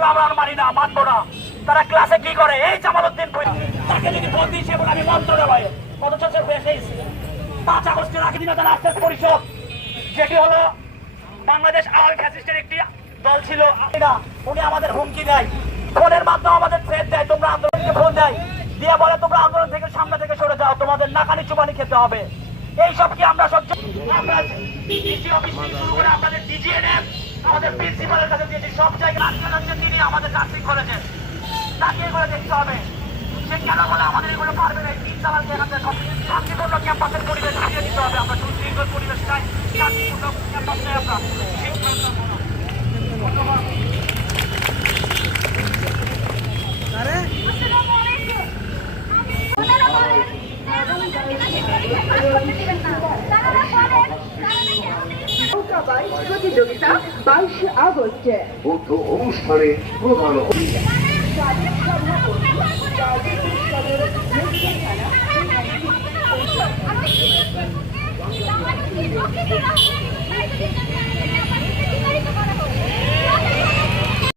এগুলো আমরা মানি না মানবো না। তারা ক্লাসে কি করে? এই জামালউদ্দিন তাকে যদি বন্দি সে বলে আমি মন্ত্র অথচ সে পাঁচ আগস্টের আগে দিনে তারা আশ্বাস পরিষদ। যেটি হলো, বাংলাদেশ আওয়ামী ফ্যাসিস্টের একটি দল ছিল। উনি আমাদের হুমকি দেয়। ফোনের মাধ্যমে আমাদের থ্রেট দেয়, তোমরা আন্দোলনকে ফোন দেয়। দিয়ে বলে, তোমরা আন্দোলন থেকে সামনে থেকে সরে যাও, তোমাদের নাকানি চুবানি খেতে হবে। এই সব কি আমরা সহ্য আমরা ডিসি আমাদের প্রিন্সিপালের কাছে দিয়েছি। সব জায়গায় আজকাল হচ্ছে তিনি আমাদের নার্সিং কলেজের তাকে এগুলো দেখতে হবে। সে কেন বলে আমাদের এগুলো পারবে না? তিন সালকে এখান শান্তিপূর্ণ ক্যাম্পাসের পরিবেশ ফিরিয়ে দিতে হবে। আমরা সুশৃঙ্খল পরিবেশ চাই। শান্তিপূর্ণ আমরা। প্রতিযোগিতা বাইশে আগস্ট বৌদ্ধ অনুষ্ঠানে প্রধান সভাপতি